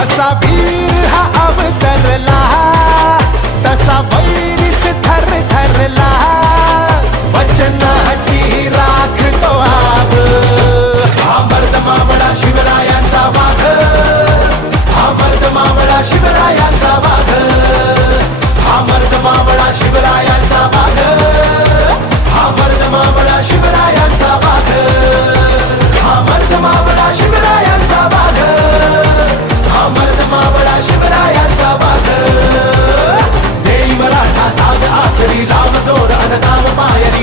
असा वीर हा अवतरला तसा वैरीच थर थरला. वचनाची राखतो आब हा मर्द मावळा शिवरायांचा वाघ. हा मर्द मावळा शिवरायांचा वाघ. हा मर्द मावळा शिवराया 他打我爸也